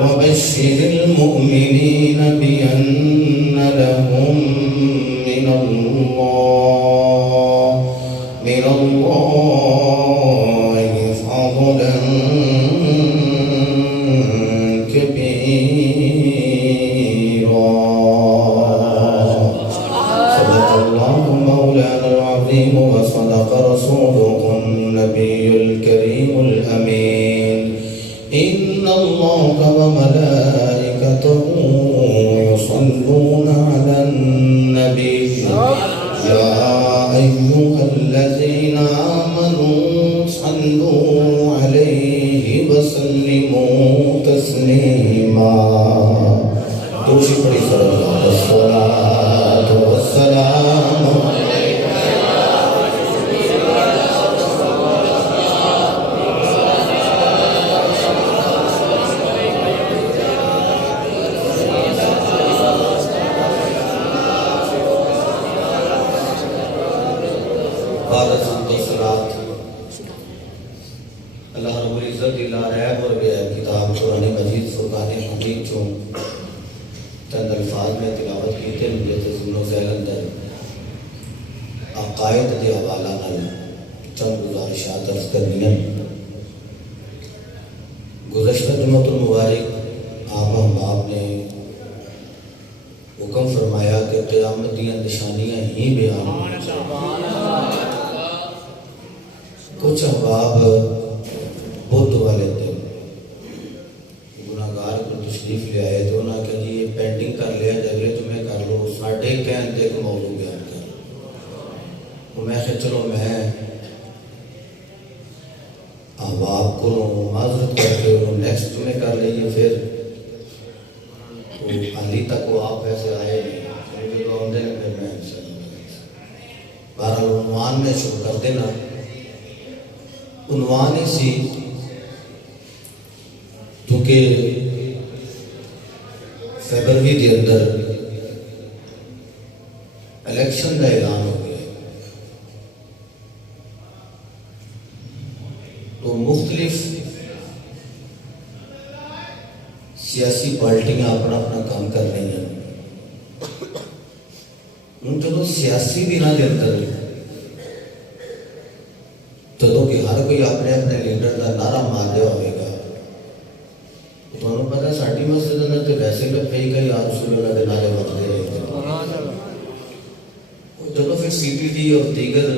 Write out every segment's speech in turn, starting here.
وبشر المؤمنين بأن لهم من الله فضلا كبيرا. صدق الله مولانا العظيم وصدق رسوله النبي الكريم الأمين. إن الله وملائكته يصلون على النبي يا أيها الذين آمنوا صلوا عليه وسلموا تسليما. دوسری پڑھی الصلاة والسلام اللہ رب العزت اللہ ریب اور بے کتاب قرآن مجید فرقان حمید چون چند الفاظ میں تلاوت کی تھے. مجھے تزمن و ذیل اندر عقائد دے حوالہ نال چند گزارشات عرض کرنی. گزشتہ جمعۃ المبارک آپ احباب نے حکم فرمایا کہ قیامت دی نشانیاں ہی بیان. کچھ احباب بدھ والے دن گناہگار کو تشریف لے آئے تو انہوں نے کہا جی یہ پینٹنگ کر لیا اگلے تمہیں کر لو. ساڑھے کہن تے کو موضوع بیان کر. میں کہا چلو میں احباب کو معذرت کر کے انہوں نیکسٹ تمہیں کر لئیے. پھر حالی تک وہ آپ ایسے آئے نہیں مجھے تو آمدے ہیں. پھر میں بہرحال عنوان میں شروع کر دینا. عنوان سی کیونکہ فیبروری کے اندر الیکشن کا اعلان ہو گیا تو مختلف سیاسی پارٹیاں اپنا اپنا کام کر رہی ہیں. جب سیاسی دنوں کے اندر جدوں کہ ہر کوئی اپنے اپنے لیڈر کا نعرہ مار رہا ہوئے گا تو انہوں پتا ساڑھی مسجد اندر تو ویسے بھی کئی کئی یا رسول اللہ کے نعرے بچتے رہے. جدوں پھر سی پی ڈی اور دیگر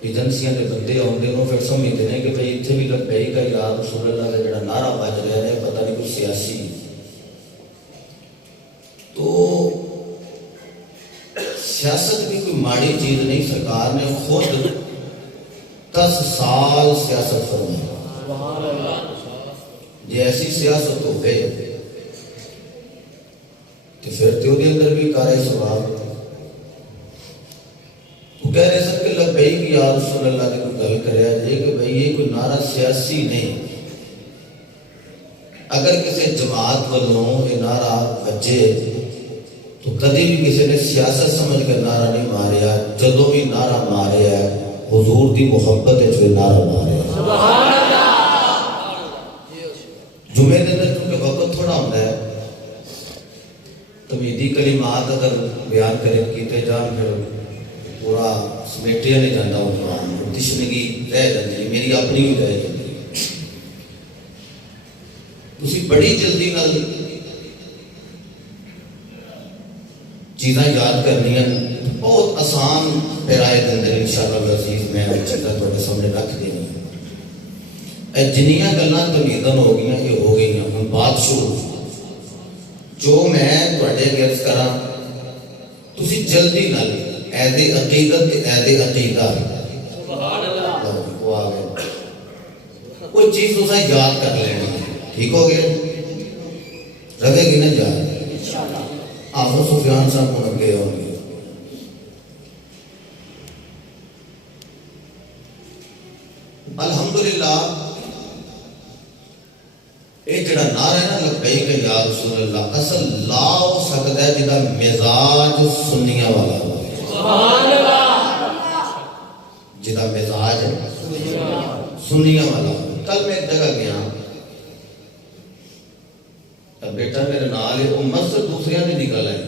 ایجنسیاں کے بندے آؤندے انہوں پھر سمجھتے ہیں کہ بھئی اتنے بھی کئی کئی یا رسول اللہ کا جڑا نعرہ بج رہا ہے پتہ نہیں کچھ سیاسی. تو سیاست بھی کوئی ماڑی چیز نہیں. سرکار نے خود 10 سال سیاست فرمائی. یہ ایسی سیاست ہو گئی کہ پھر تو دے اندر بھی کارے سواب وہ کہہ رہے سب کہ لبیک یا رسول اللہ کے کوئی گل کریا جائے کہ بھئی یہ کوئی نعرہ سیاسی نہیں. اگر کسی جماعت والوں یہ نعرہ بجے تو کدی بھی کسی نے سیاست سمجھ کر نعرہ نہیں ماریا. جدوں بھی نعرہ ماریا ہے حضور دی محبت ہے جو نعرہ ماریا. جمعے دن چونکہ وقت تھوڑا ہوتا ہے تمیدی کلمات اگر بیان کریں کیتے جان پھر پورا سمیٹیا نہیں جاتا. عنوان تشنگی رہ جاتی میری اپنی بھی رہ جاتی. تسی بڑی جلدی نال چیزاں یاد کرنی ہیں. بہت آسان پیرائے دے اندر انشاءاللہ العزیز میں چیزاں تھوڑے سامنے رکھ دینی. جنیاں گلاں تمیدن ہو گئی یہ ہو گئی ہیں. ہم بات شروع جو میں تھوڑے گرز کراں تسی جلدی نال اہد عقیدت اہد عقیدہ وہ آ گئے کوئی چیز تساں یاد کر لینی. ٹھیک ہو گئے رکھے گی نا یاد. آفو سفیان صاحب کو لگے ہوں گے. الحمدللہ یہ جڑا نعرہ ہے نا لبیک یا رسول اللہ اصل لا ہو سکتا ہے جدا مزاج سنیہ والا ہو. سبحان اللہ. جدا مزاج سنیاں والا. کل میں ایک جگہ گیا، بیٹا میرے نال ہے، وہ مسجد دوسرے نے نکل آئے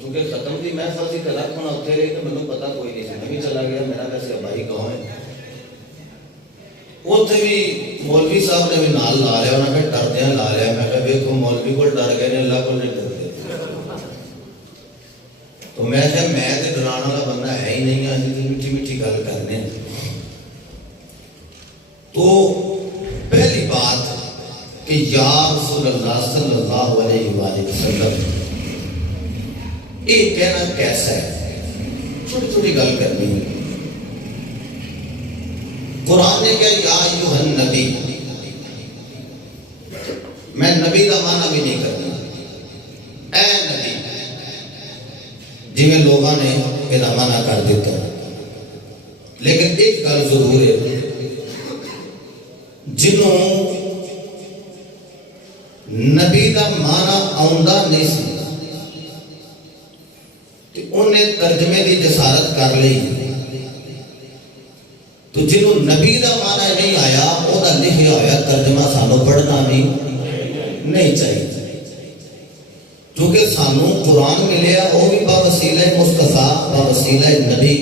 کیونکہ ختم کی محفل سی تلک ہونا اتنے رہی تو مجھے پتا کوئی نہیں سی. میں بھی چلا گیا، میرا ویسے بھائی گاؤں ہے. اتنے بھی مولوی صاحب نے بھی نال لا لیا، انہوں نے ڈردیا لا لیا. میں کہا دیکھو مولوی کو ڈر گئے نے، اللہ کو نہیں ڈرتے. تو میں کہا میں تو ڈرانے والا بندہ ہے ہی نہیں، آج میٹھی میٹھی گل کرنے. تو پہلی بات کہ یا رسول اللہ صلی اللہ علیہ وآلہ وسلم، یہ کہنا کیسا ہے؟ چھوٹی چھوٹی گل کرنی ہے. قرآن نے کہا یا ایھا النبی، میں نبی کا معنی بھی نہیں کرتا، اے نبی، جی میں لوگوں نے یہ معنی کر دیتا. لیکن ایک گل ضرور ہے، جنہوں نبی کا معنی آؤندا نہیں سی انہیں ترجمے کی جسارت کر لی. تو جنہوں نبی کا معنی نہیں آیا وہ لکھا ہوا ترجمہ سانو پڑھنا بھی نہیں چاہیے، کیونکہ سانو قرآن ملیا وہ بھی بوسیلہ مصطفیٰ بوسیلہ نبی.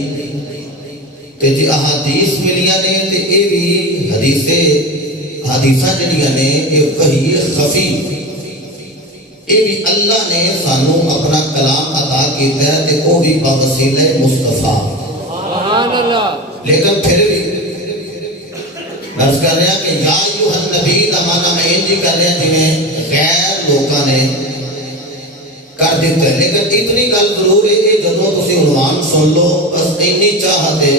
تے جی احادیث ملیاں نے تے یہ بھی حدیثاں جڑیاں نے یہ وحی خفی، یہ بھی اللہ نے سانو اپنا کلام عطا کیتا ہے تے وہ بھی بوسیلہ مصطفیٰ. سبحان اللہ. لیکن پھر بھی عرض کر رہے ہیں کہ یا ایھا النبی کا معنی میں انجی کر رہے ہیں جنہیں غیر لوگوں نے کر دیتا ہے. لیکن اتنی گل ضرور ہے کہ جدوں تسی عنوان سن لو بس اینی چاہت ہے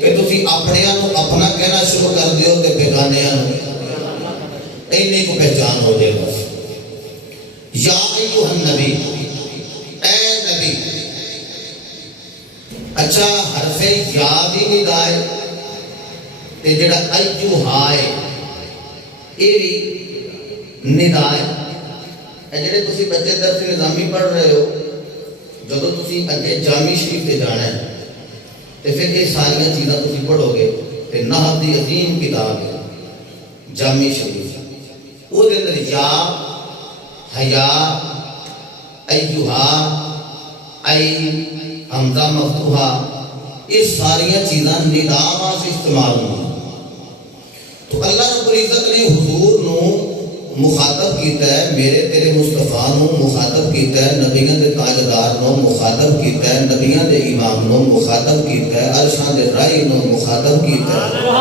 کہ تسی اپنیاں نو اپنا کہنا شروع کر دیو تے بیگانیاں نو اینی کو پہچان ہو جائے. بس یا ایھا النبی، اے نبی. اچھا حرف یا بھی ندا ہے تے جڑا ایھا ہے یہ بھی ندا ہے. جڑے تسی بچے درس نظامی پڑھ رہے ہو، جدو تسی اگے جامع شریف تے جانا ہے تے پھر یہ ساری چیزاں تسی پڑھو گے تے نحو دی عظیم کتاب ہے جامع شریف، وہ دے اندر یا، حیا، ایھا، ای، حمزہ مفتوحہ، یہ ساری چیزاں ندا واسطے استعمال ہوئی. تو اللہ رب العزت نے حضور نو مخاطب کیتا ہے، میرے تیرے مصطفیٰ نو مخاطب کیتا ہے، نبیوں دے تاجدار نو مخاطب کیتا ہے، نبیوں دے امام نو مخاطب کیتا ہے، عرشاں دے رائی نو مخاطب کیتا ہے.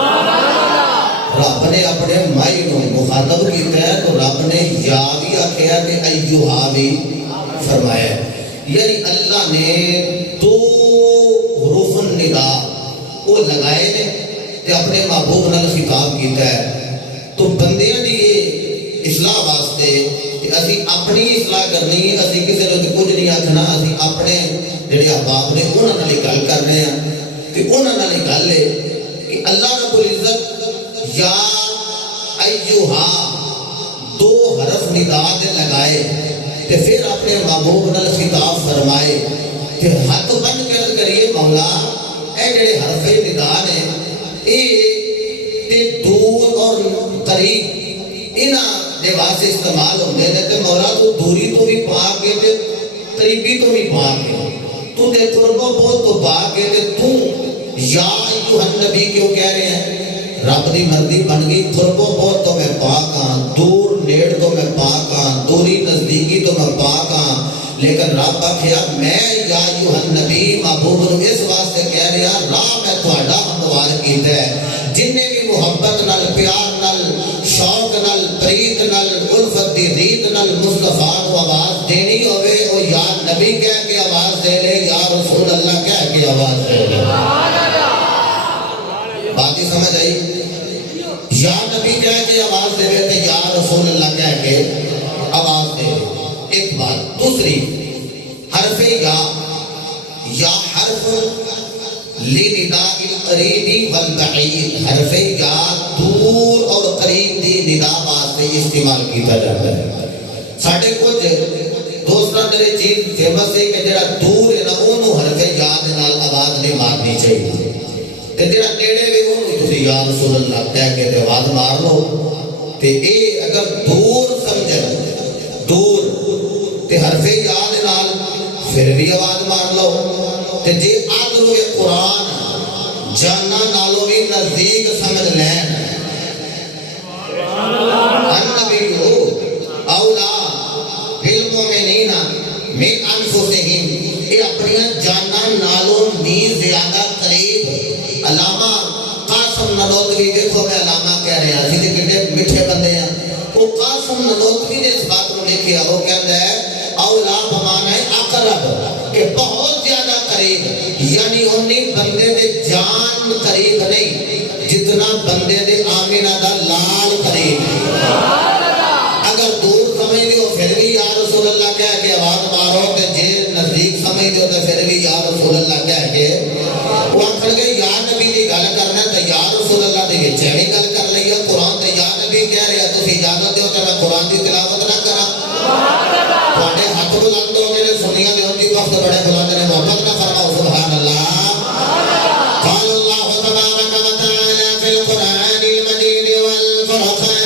رب نے اپنے مائی نو مخاطب کیتا ہے تو رب نے یا بھی آکھیا تے ایھا بھی فرمایا. یعنی اللہ نے دو حروف الندا وہ لگائے نے تے اپنے محبوب نال خطاب کیتا ہے. تو بندیاں دی اصلاح واسطے کہ اسی اپنی اصلاح کرنی ہے، اسی کسی نے کچھ نہیں آکھنا، اسی اپنے جڑے احباب نے انہاں نال گل کر رہے ہیں تے انہاں نال گل ہے کہ اللہ رب العزت یا ایھا دو حرف ندا دے لگائے تے پھر اپنے محبوب نال خطاب فرمائے تے ہاتھ بن کر کریے مولا اے جڑے حرف ندا نے اے تے دور اور قریب انہاں دے واسطے استعمال ہوندے نے تے مولا تو دوری تو بھی پاک ہے تے قریبی تو بھی پاک ہے، تو تے قرب و بعد تو پاک ہے تے تو یا ایھا النبی کیوں کہہ رہے ہیں؟ رب دی مرضی بن گئی، قرب و بعد تو میں پاک ہاں، دور نیڑ تو میں پاک ہاں، دوری نزدیکی تو میں پاک ہاں. لیکن رب آکھیا میں یا ایھا النبی محبوب نو اس واسطے کہہ رہا راہ میں تہاڈا ہموار کیتا ہے. جن نے بھی محبت نال، پیار نال، شوق نال، پریت نال، الفت دی ریت نال مصطفیٰ کو آواز دینی ہوئے او یا نبی کہہ کے آواز دے لے، یا رسول اللہ کہہ کے آواز دے لے. بات ہی سمجھ آئی؟ یا نبی کہہ کے آواز دے لے تے یا رسول اللہ کہہ کے آواز دے لے. ایک بات. دوسری حرف یا حرف لنداء القریب والبعید، حرف یا دور اور قریب دی ندا واسطے استعمال کیتا جاتا ہے. ساڈے کچھ دوستاں دے چیز فیمس ہے کہ جڑا دور ہے نا اونوں حرف یا دے نال آواز نہیں مارنی چاہیے تے جڑا نیڑے وے اونوں تسی یا رسول اللہ کہہ کے آواز مار لو تے اے اگر دور سمجھے دور تے حرف یاد نال پھر بھی آواز مار لو تے جے آدھرو قرآن جانا نالو بھی نزدیک سمجھ لین النبی اولا بالمؤمنین من انفسہم اے اپنی جانا نالو نی زیادہ قریب علامہ قاسم ننوتوی دیکھو میں علامہ کہہ رہے ہیں سیدھے کتنے مٹھے بندے ہیں وہ قاسم ننوتوی نے اس بات کو لکھیا وہ کہتا ہے اولا بمانا اقرب کہ بہت زیادہ قریب یعنی انہیں بندے دے جان قریب نہیں جتنا بندے دے آمینہ دا لال قریب اگر دور سمجھ دیو پھر بھی یا رسول اللہ کہہ کے آواز مارو کہ جے نزدیک سمجھ دیو تو پھر بھی یا رسول اللہ کہہ کے وہ آخر گئے یا نبی دی گل کرنا تو یا رسول اللہ دی وچے بھی گل کر لئی ہے قرآن تے یا نبی کہہ رہے تو اجازت دیو کہ میں قرآن دی تلاوت نہ کرا تھوڑے ہاتھ بلند ہو گئے سنیا دے ان کی وقت بڑے بلند نے محبت نہ فرماؤ سبحان اللہ قال اللہ تبارک و تعالی فی القرآن المجید والفرقان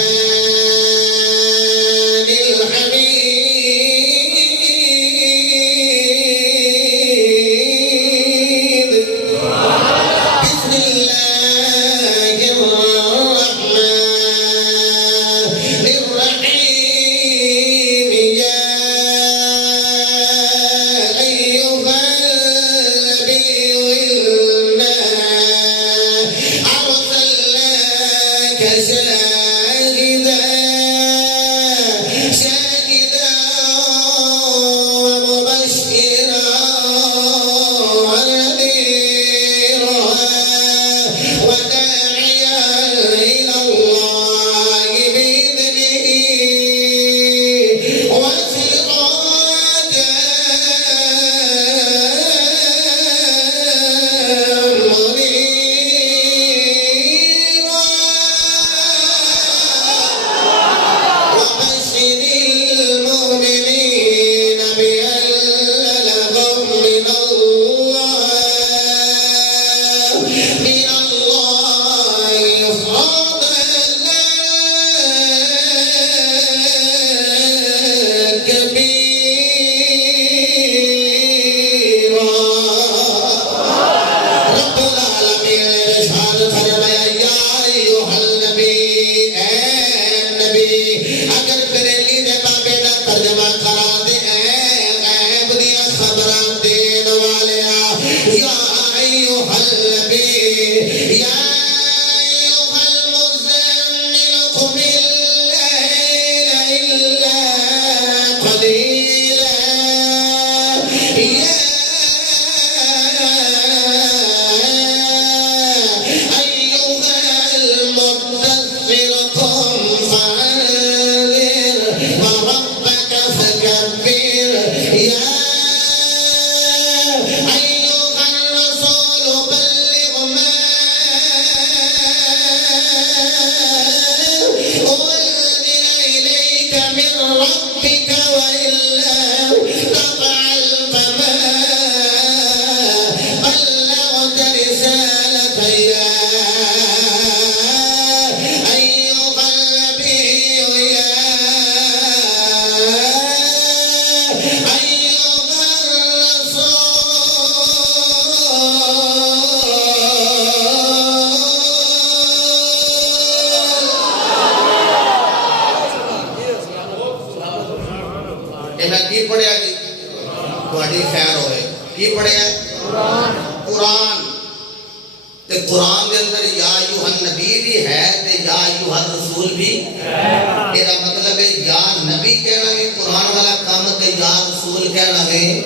قرآن کے اندر یا ایوہ النبی بھی ہے تے یا ایوہ الرسول بھی میرا مطلب ہے یا نبی کہنا ہے قرآن والا کام تے یا رسول کہنا ہے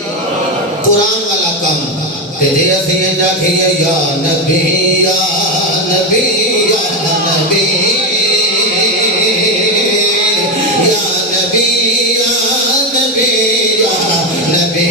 قرآن والا کام تے جے اسی انجا کھئے یا نبی یا نبی یا نبی یا نبی یا نبی یا نبی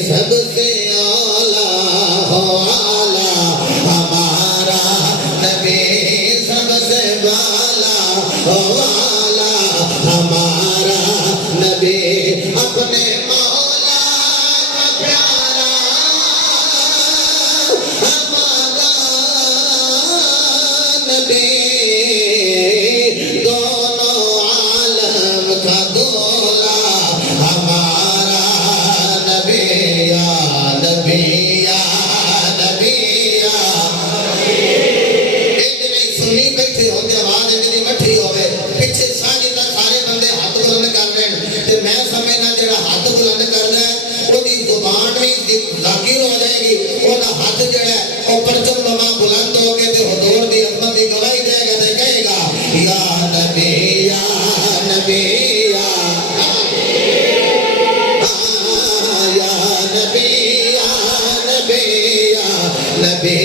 سب سے اعلیٰ ہو نبی دونوں عالم کا دولا ہمارا نبی یا نبی یا نبی یا سنی بیٹھے ہوندے آواز اتنی مٹھی ہوئے پیچھے ساری تک سارے بندے ہاتھ بلند کر رہے ہیں تے میں سمجھنا جڑا ہاتھ بلند کردا ہے اودی زبان بھی ذاکر ہو جائے گی اودا ہاتھ جڑا ہے او پرچم نما بلند ہو کے تے حضور دی عظمت دی گواہی دے گا تے کہے گا یا نبی یا نبی یا یا نبی یا نبی یا نبی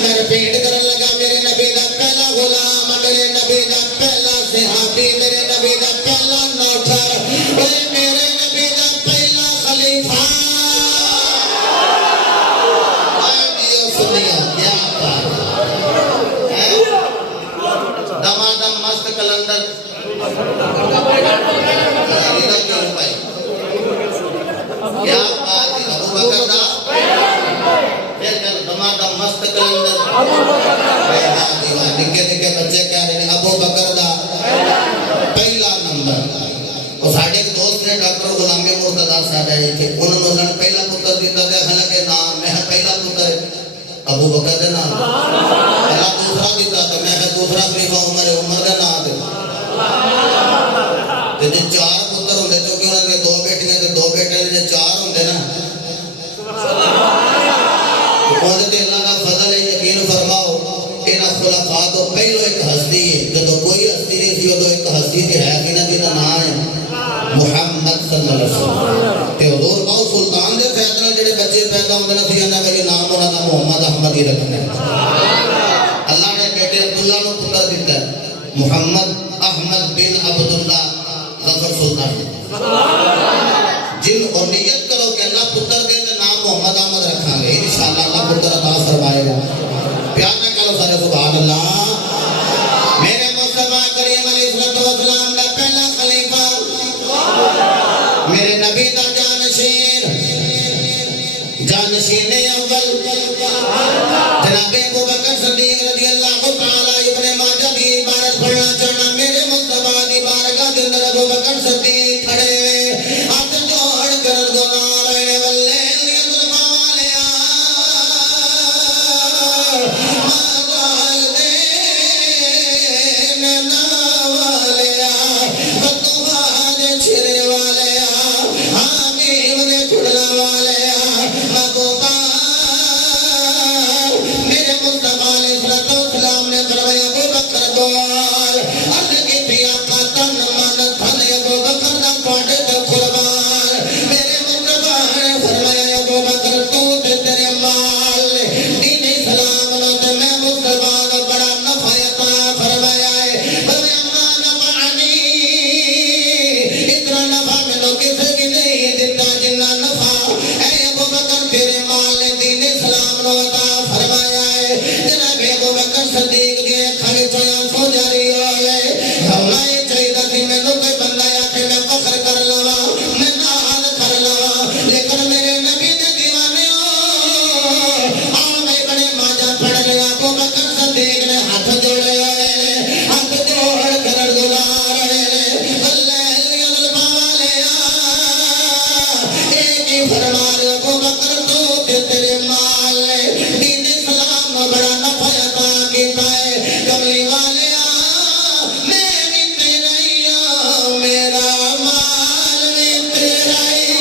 میں رپیٹ کرن لگا میرے نبی دا پہلا غلام میرے نبی دا پہلا صحابی میرے نبی دا پہلا نوکر اے میرے نبی دا پہلا خلیفہ اے میو سنیا کیا بات ہے دمادم مست کلندر کیا بات ہے ابو بکر دا پھر کل دمادم مست کلندر نکے نکے بچے کہہ رہے ہیں ابو بکر دا پہلا نمبر اور ساڑھے ایک دوست نے ڈاکٹر غلام مرتضی صاحب ہے کہ انہوں نے پہلا پتر دیتا ہے حالانکہ نام میں پہلا پتر ابو بکر دے نام اللہ دوسرا دیتا ہے میں دوسرا خلیفہ عمر دے نام دے تے جو چار پتر ہوندے چونکہ انہوں نے دو بیٹیاں تے دو بیٹے نے چار ہوندے نا انہوں نے اللہ کا فضل ہے یقین فرماؤ انہاں خلفاء تو پہلو ایک ہستی ہے جدو کوئی ہستی نہیں سی ادو ایک ہستی تھی ہے کہ نہ نام ہے محمد صلی اللہ علیہ وسلم تے حضور باؤ سلطان دے فیصلہ جڑے بچے پیدا ہوندے نا سی انہاں کا یہ نام انہاں دا محمد احمد ہی رکھنا ہے اللہ نے بیٹے عبداللہ نو پتر دیتا ہے محمد احمد بن عبداللہ ظفر سلطان جن اور نیت کرو کہ اللہ پتر دے تے نام محمد احمد رکھاں گے انشاءاللہ اللہ پتر عطا فرمائے گا پیار نہ کرو سارے سبحان اللہ میرے مصطفیٰ کریم علیہ السلام کا پہلا خلیفہ میرے نبی دا جانشین اول جناب ابو بکر صدیق رضی اللہ تعالی ابن ماجہ کی عبارت پڑھنا چاہنا میرے مصطفیٰ دی بارگاہ دے اندر ابو بکر صدیق کھڑے ہاتھ جوڑ کر گنا رہنے والے ظلماں والیا ماغال دے ننا والیا بدوہا دے چھرے والیا حامیم دے کھڑنا والیا محبوبہ میرے مصطفیٰ علیہ السلام نے فرمایا ابو بکر بول عرض کی تھی آقا تن من تھن ابو بکر دا پاڑے دے قربان میرے مصطفیٰ نے فرمایا ابو بکر تو تے تیرے مال دین اسلام نو تے میں مصطفیٰ نے بڑا نفع عطا فرمایا ہے فرمایا ما نفعنی اتنا نفع میں کسی بھی نہیں دیتا جنہ نفع اے ابو بکر تیرے مال نے دین اسلام نو عطا فرمایا ہے جناب ابو بکر صدیق کے کھڑے چویاں سو جاری ہوئے ہمائے چاہیدہ تھی میں نو کوئی بندہ یا کہ میں فخر کر لوا میں نال کر لوا لیکن میرے نبی دے دیوانے ہو میں بڑے ماجہ پڑھ لیا ابو بکر صدیق نے ہاتھ جوڑے ہوئے ہاتھ جوڑ کر گزار رہے اللہ ظلماں والیا ایک ہی فرمان ابو بکر تو تیرے مال دین اسلام میں بڑا نفع عطا کیتا ہے کملی والیا میں بھی تیرا ہی ہوں میرا مال بھی تیرا ہی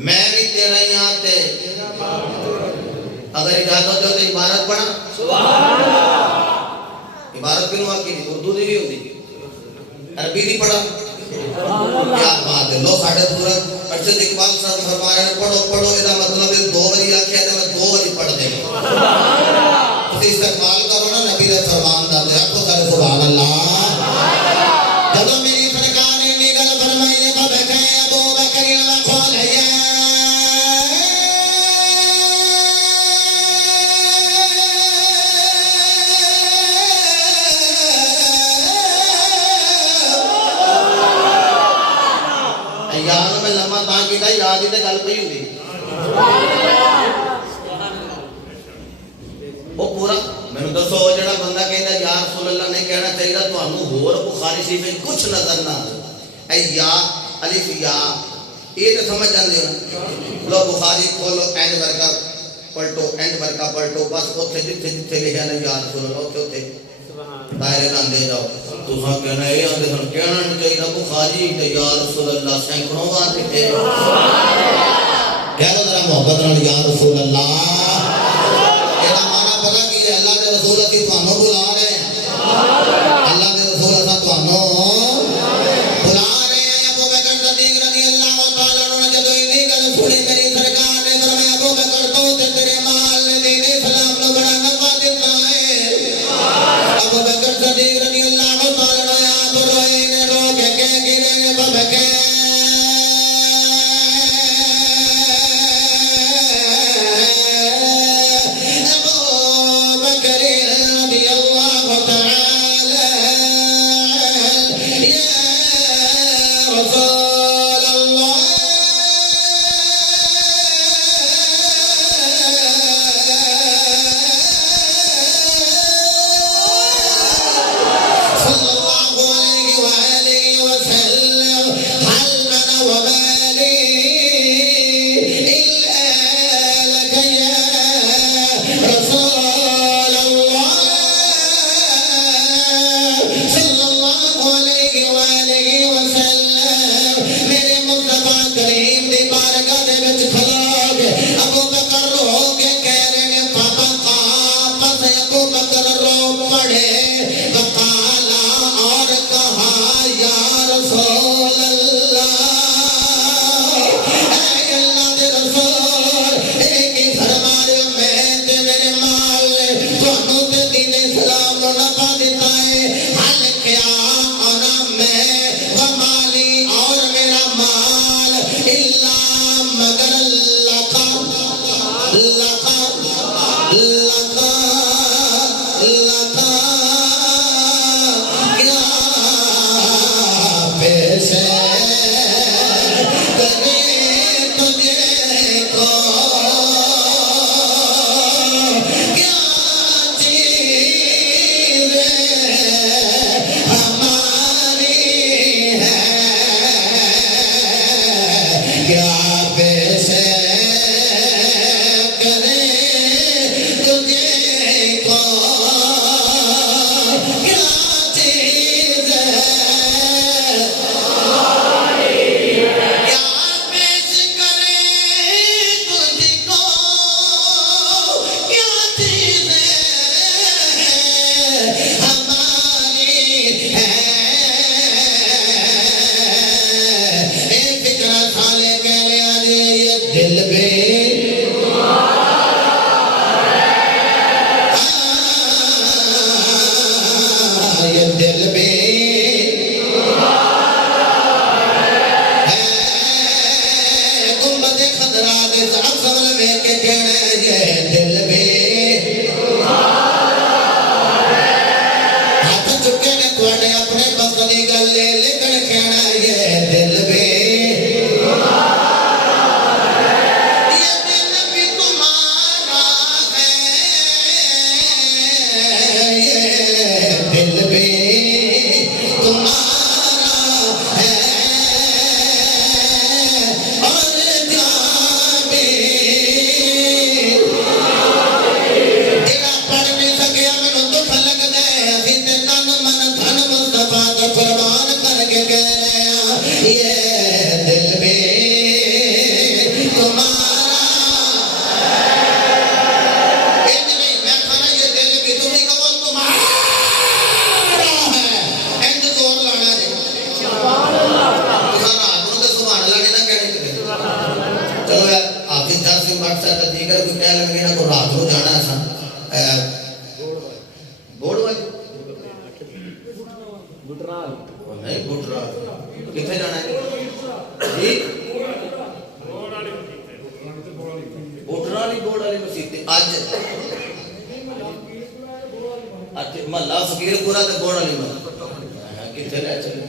میں بھی تیرا ہی آتے اگر اجازت ہو تو عبارت پڑھا عبارت کیوں آکی دی اردو دی بھی ہوتی عربی نہیں پڑھا کیا بات ہے لو ساڑھے پورا ارشد اقبال صاحب فرما رہے ہیں پڑھو پڑھو ادا مطلب ہے دو بری آکھیا ہے میں دو بری پڑھ دیں گا تو استقبال کرو نا نبی دے فرمان دا دے آپ کو سارے سبحان اللہ جب میری سرکار نے نگل فرمائی نے بکھے ابو بکر اللہ کھول ہے یاد میں لمحہ تاں کیتا یاد ہی تے گل پئی ہوندی وہ پورا میں نے دسو جڑا بندہ کہندا یا رسول اللہ نے کہنا چاہیے تانوں ہور بخاری شریف وچ کچھ نظر نہ اے یا الف یا یہ تے سمجھ جاندے ہو لو بخاری کھولو اینڈ ورکا پلٹو اینڈ ورکا پلٹو بس اوتھے جتھے جتھے لکھیا ہے یا رسول اللہ اوتھے اوتھے دائرے لاندے جاؤ تساں کہنا اے آندے سن کہنا نہیں چاہیے بخاری تے یا رسول اللہ سینکڑوں بار لکھے کہہ دو ذرا محبت نال یا رسول اللہ اینا معنی پتہ کی ہے اللہ دے رسول اسی تانوں بلا رہے ہیں اللہ دے رسول اساں تانوں بلا رہے ہیں رسول اللہ صلی اللہ علیہ وآلہ وسلم هل من ومالي إلا لك يا رسول الله صلی اللہ علیہ وآلہ وسلم میرے مصطفیٰ کریم دی بارگاہ دے وچ کھلو کے ابو بکر رو کے کہہ رہے ہیں پاپا پس ابو بکر رو پڑے وقالا اور کہا یا رسول اللہ اے اللہ دے رسول ایک ہی فرما رہے میں تے میرے مال تانوں تے دین اسلام نو نفع دیتا ہے حل کیا اور میں ومالی اور میرا مال الا مگر لقا لقا لقا لقا کیا پیش کرے تجھے کو کیا چیز ہماری ہے کیا پیش کرے تجھے کو کیا چیز کیا پیش کرے تجھ کو کیا چیز ہماری ہے اے فکرہ سالے کہہ رہے ہیں یہ دل بے یہ دل بے گنبد خضرا دے اکثر میں کے کہنا ہے یہ دل بے ہاتھ چکے نے تواڈے اپنے بس دی گل لیکن کہنا ہے یہ دل بے یہ دل بھی تمہارا ہے یہ دل بھی تمہارا ہے اور جان بھی جڑا پڑھ نہیں سکیا مینوں دکھ لگدا ہے اسی تے تن من دھن مصطفیٰ دا فرمان کر کے کہہ رہے ہیں یہ دل بھی تمہارا انج نہیں میں کہنا یہ دل بھی تمہیں کہو تمہارا ہے انج زور لانا جی سبحان اللہ تساں رات نوں تے سبحان اللہ نہیں نہ کہنے کتے چلو یار آپ دی 10 منٹ سے دیگر کوئی کہہ لگے نا کو رات نوں جانا ہے سن بورڈ والی وہ نہیں بٹرا کتنے جانا ہے جی بٹرا والی بورڈ والی مسجد اج اچھا محلہ فقیر پورا تے بورڈ والی مسجد کتنے لے چلے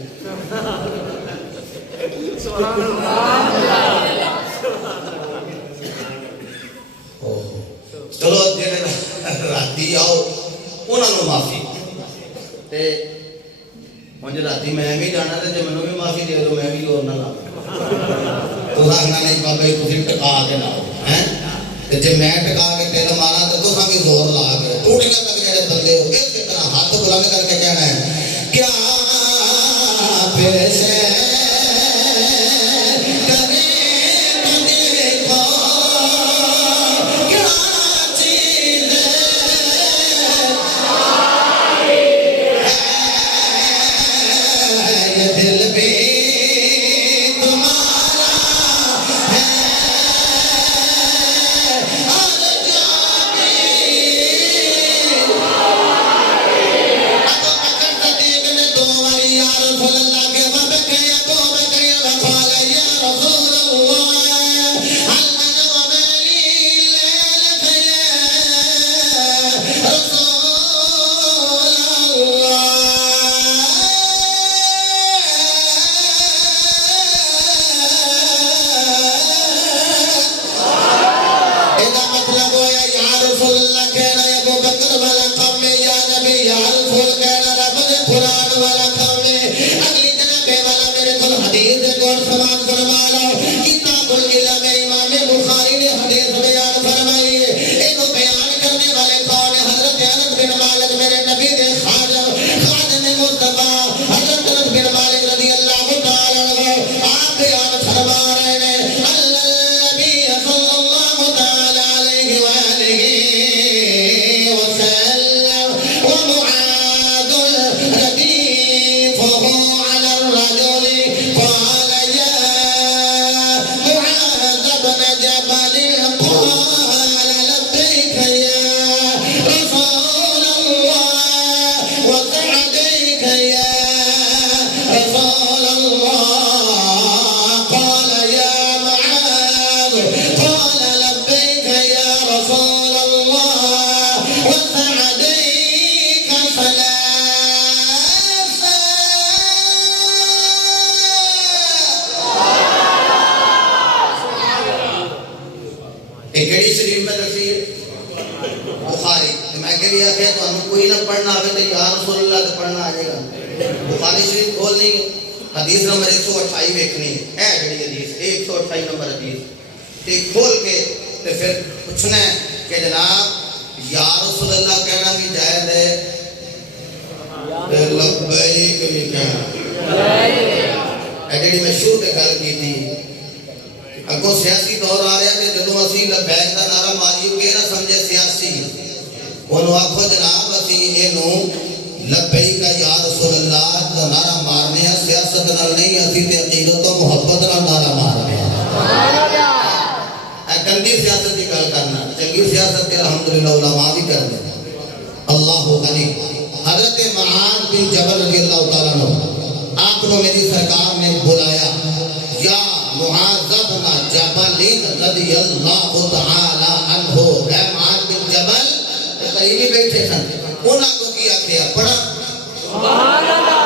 سبحان اللہ چلو جڑے راتی آؤ انہاں نوں معافی تے ہن جے راتی میں بھی جانا تے جے مینوں بھی معافی دے دو میں بھی اور نہ لاواں تو آخنا نہیں بابا جی تسی ٹکا کے لاؤ ہیں تے جے میں ٹکا کے تیل مارا تے تساں بھی زور لا کے ٹوٹیاں تک جڑے بندے ہو اس طرح ہاتھ بلند کر کے کہنا ہے کیا پیش کرے تجھے کو کیا چیز یہ دل بھی تمہارا ہے اور جان بھی ابو بکر صدیق نے دو بار یا رسول اللہ کے بابے کہا ابو بکر وقال یا رسول اللہ هل انا ومالي لك يا رسول اللہ بھی آخیا تو کوئی نہ پڑھنا آئے تو یا رسول اللہ تو پڑھنا آ جائے گا. بخاری شریف کھولنی ہے حدیث نمبر 128 دیکھنی ہے جڑی حدیث 128 نمبر حدیث تے کھول کے تے پھر پوچھنا ہے کہ جناب یا رسول اللہ کہنا بھی جائز ہے تے لبیک بھی کہنا ہے. جڑی میں شروع تے گل کی تھی اگوں سیاسی دور آ رہا تے جدوں اسی لبیک دا نعرہ ماریو کہ نہ سمجھے سیاسی انہوں آکھو جناب اسی اینوں لبیک یا رسول اللہ دا نعرہ مارنے ہیں سیاست نال نہیں اسی تے عقیدت و محبت نال نعرہ مارنے ہیں. گندی سیاست کی گل کرنا چنگی سیاست کے الحمدللہ علماء بھی کرتے ہیں. اللہ غنی. حضرت معاذ بن جبل رضی اللہ تعالیٰ عنہ آپ کو میری سرکار نے بلایا یا معاذ بن جبل رضی اللہ تعالیٰ عنہ. اے معاذ بن جبل قریبی بیٹھے سن انہاں کو کیا کیا پڑھا سبحان اللہ.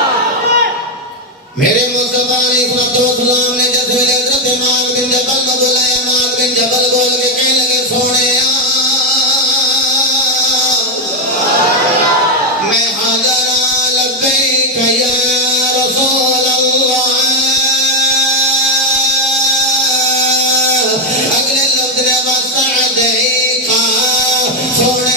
میرے مصطفیٰ علیہ السلام نے جس ویلے حضرت معاذ بن جبل کو بلایا معاذ بن جبل بول کے کہنے لگے سونے میں حاضر لبیک یا رسول اللہ. اگلے لفظ نے وسعدیک سونے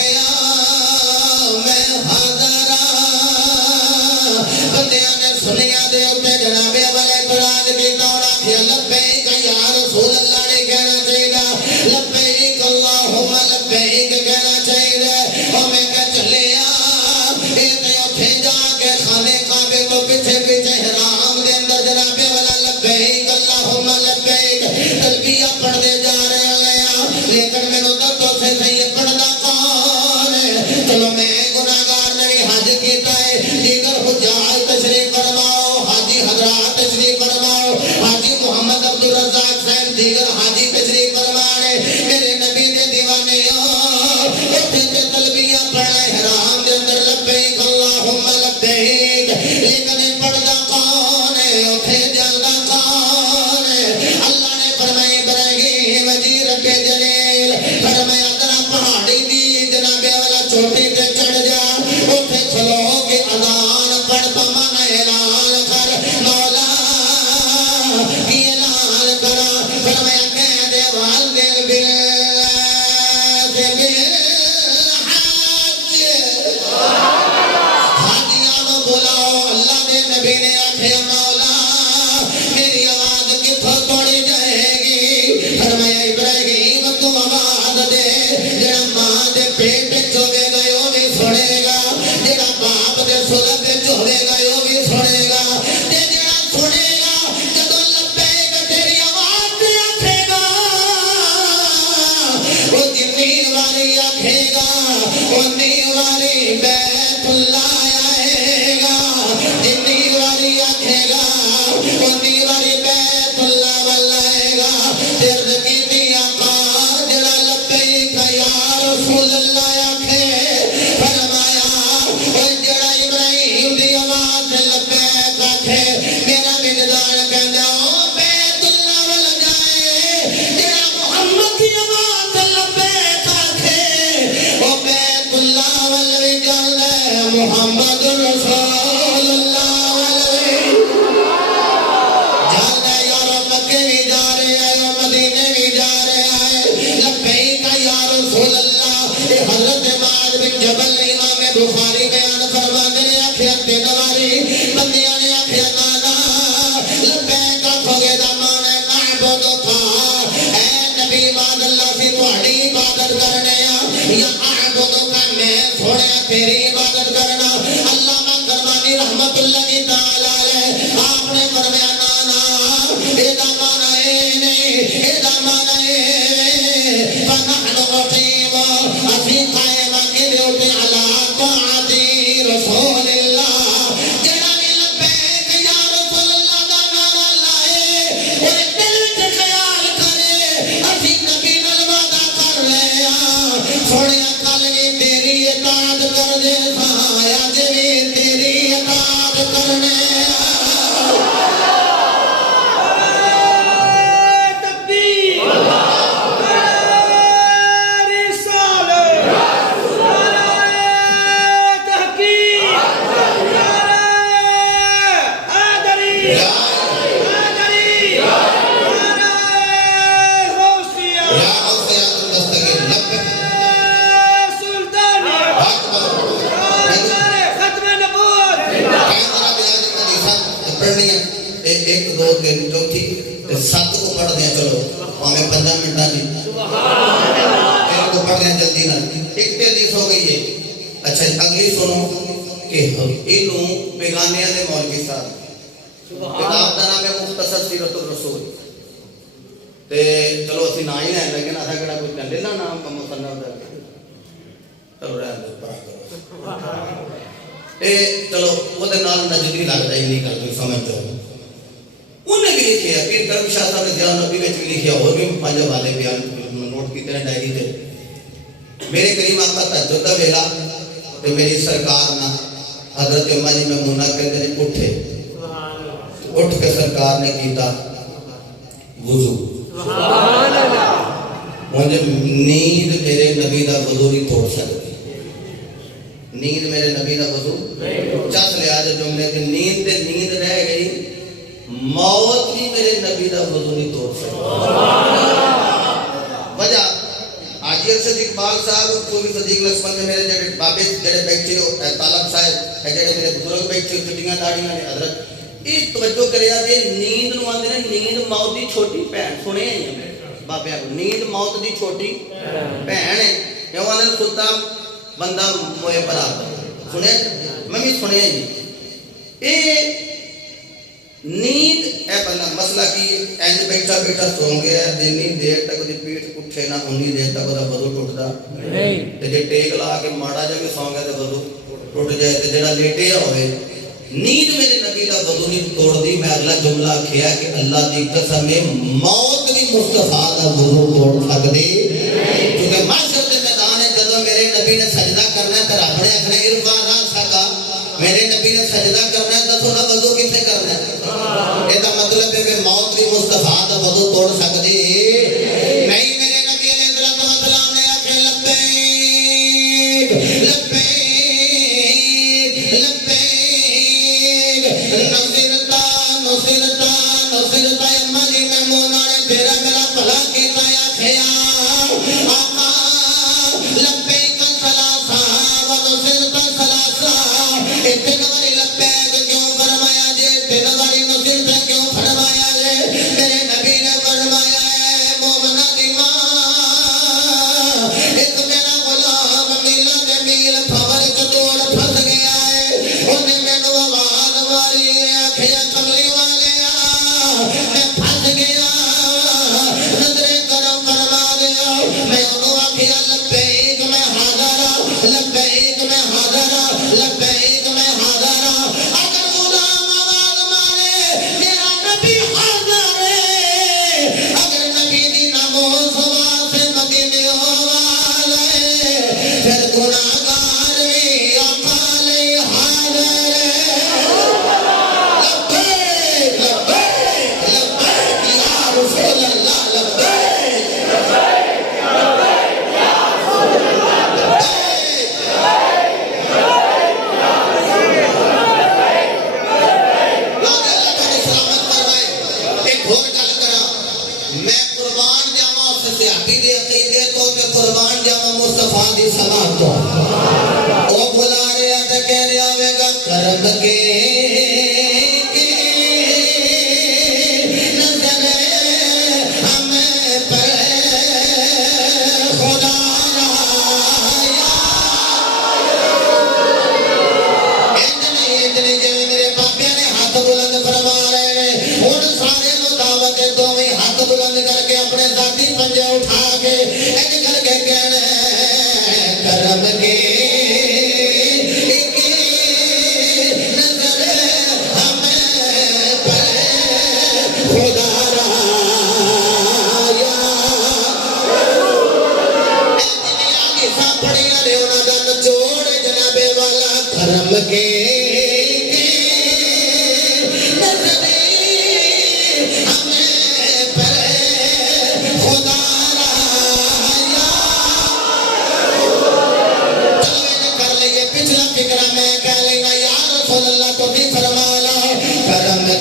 سنیا دے اتے جناب اول اعتراض کی توڑا کیا لبیک یا رسول اللہ نے کہنا چاہیے لبیک اللہم لبیک کہنا چاہیے. اور میں کہ چلے تے اٹھے جا کے خانے کعبے کو پیچھے پیچھے حرام دے اندر جناب والا لبیک اللہم لبیک تلبیہ پڑھ دے جا رہے ہیں لیکن میں تو سے صحیح پڑھدا کون ہے. چلو میں گناہگار نہیں حج کیتا ہے دیگر حجاج تشریف فرماؤ حاجی یا غوث یا دستگیر لبیک پڑھنی ہے ایک دو تین چوتھی سات کو پڑھ دیں چلو ہمیں 15 منٹا جی ایک کو پڑھ دیں جلدی نہ ایک حدیث ہو گئی ہے اچھا اگلی سنو کہ انہوں بیگانیہ دے مولوی صاحب کتاب دا نام ہے مختصر سیرت الرسول تے چلو اسی نہ ہی رہن لگے نا تھا کہڑا کچھ کہنے نا نام کا مصنف دا چلو رہن دو پڑھا کرو چلو وہ دے نال نجدی لگ رہی نہیں کر دوئی سمجھ دو انہیں بھی لکھے ہیں پیر کرم شاہ صاحب نے زیادہ نبی میں بھی لکھے اور بھی پانچہ والے بیان نوٹ کی طرح ڈائری تھے میرے کریم آقا تحجد دا ویلا تو میری سرکار نا حضرت عمر جی میمونہ کہتے ہیں اٹھے اٹھ کے سرکار نے کیتا وضو مجھے نیند میرے نبی دا وضو نہیں توڑ سکتی نیند میرے نبی دا وضو چس لیا جو جملے کہ نیند رہ گئی موت بھی میرے نبی دا وضو نہیں توڑ سکتی وجہ حاجی ارشد اقبال صاحب کوئی صدیق لکشمن میں میرے جڑے بابے جڑے بیٹھے ہو طالب صاحب ہے جڑے میرے بزرگ بیٹھے ہو چٹیاں داڑیاں نے حضرت یہ توجہ کریا کہ نیند نو آندے نے نیند موت دی چھوٹی بہن سنے ہیں بابے کو نیند موت دی چھوٹی بہن ہے یہ آندے خدا بندہ موئے پر آتا سنے میں بھی سنے ہیں یہ نیند اے پہلا مسئلہ کی اینج بیٹھا بیٹھا سو گیا دینی دیر تک دی پیٹ اٹھے نہ انی دیر تک دا وضو ٹوٹ دا تے جے ٹیک لا کے ماڑا جا کے سو گیا تے وضو ٹوٹ جائے تے جڑا لیٹے ہوئے نیند میرے نبی دا وضو نہیں توڑ دی میں اگلا جملہ کیا کہ اللہ دی قسم موت بھی مصطفیٰ دا وضو توڑ سکدے کیونکہ محشر دے میدان ہے جدوں میرے نبی نے سجدہ کرنا ہے تے رب نے اپنے ارفا راہ سکا میرے نبی نے سجدہ کرنا ہے تو نہ وضو کسے کرنا ہے یہ دا مطلب ہے کہ موت بھی مصطفیٰ دا وضو توڑ سکدی نہیں میرے نبی علیہ الصلوۃ والسلام نے آکھے لبیک لبیک لبیک نصرتا نصرتا نصرتا اما جی میمونہ نے تیرا میرا بھلا کیتا آکھے آقا لبیک ثلاثہ و نصرتا ثلاثہ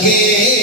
کے